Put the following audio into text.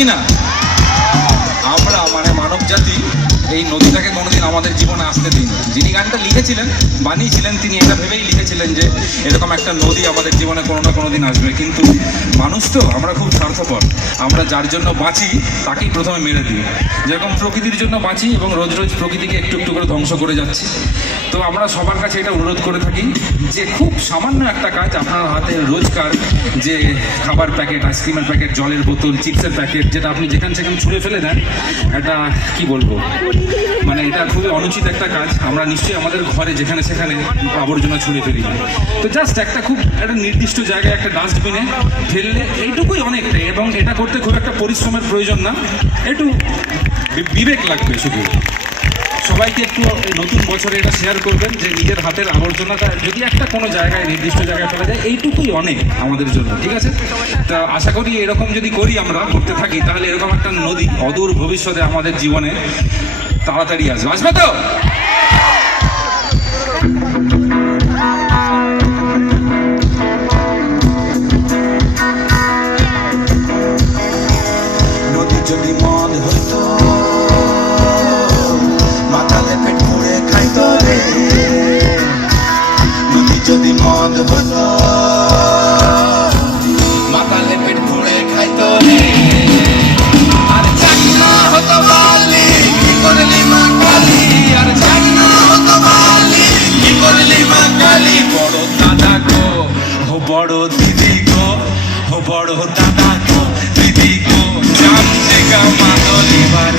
কি না? আমরা মানে মানব জাতি এই নদীটাকে কোনোদিন আমাদের জীবনে আসতে দিন। যিনি গানটা লিখেছিলেন, বানিয়েছিলেন, তিনি এটা ভেবেই লিখেছিলেন যে এরকম একটা নদী আমাদের জীবনে কোনো না কোনো দিন আসবে। কিন্তু মানুষ তো আমরা খুব স্বার্থপর, আমরা যার জন্য বাঁচি তাকেই প্রথমে মেরে দিই। যেরকম প্রকৃতির জন্য বাঁচি এবং রোজ রোজ প্রকৃতিকে একটু একটু করে ধ্বংস করে যাচ্ছি। তো আমরা সবার কাছে এটা অনুরোধ করে থাকি যে খুব সামান্য একটা কাজ, আপনার হাতে রোজকার যে খাবার প্যাকেট, আইসক্রিমের প্যাকেট, জলের বোতল, চিপসের প্যাকেট, যেটা আপনি যেখানে সেখানে ছুঁড়ে ফেলে দেন, এটা কি বলবো, মানে এটা খুবই অনুচিত একটা কাজ। আমরা নিশ্চয়ই আমাদের ঘরে যেখানে সেখানে আবর্জনা ছুঁড়ে ফেলি। তো জাস্ট একটা খুব একটা নির্দিষ্ট জায়গায় একটা ডাস্টবিনে ফেললে এইটুকুই অনেকটা, এবং এটা করতে খুব একটা পরিশ্রমের প্রয়োজন না, একটু বিবেক লাগবে শুধু। সবাইকে একটু নতুন বছরে এটা শেয়ার করবেন যে নিজের হাতের আবর্জনাটা যদি একটা কোনো জায়গায় নির্দিষ্ট জায়গায় ফেলা যায়, এইটুকুই অনেক আমাদের জন্য, ঠিক আছে? তা আশা করি এরকম যদি করি, আমরা করতে থাকি, তাহলে এরকম একটা নদী অদূর ভবিষ্যতে আমাদের জীবনে তাড়াতাড়ি আসবে তো। নদী যদি মদ হইতো, মাতালে পেট পুড়ে খাইতো রে। নদী যদি মদ হইতো, মাতালে পেট পুড়ে খাইতো রে। আর চাকনা হতো বালি, কি করলি মা কালী? আর চাকনা হতো বালি, কি করলি মা কালী? বড় দাদা গো, ও বড় দিদি গো, ও বড় দাদা গো, দিদি গো, জাম জেগা মাদলিবার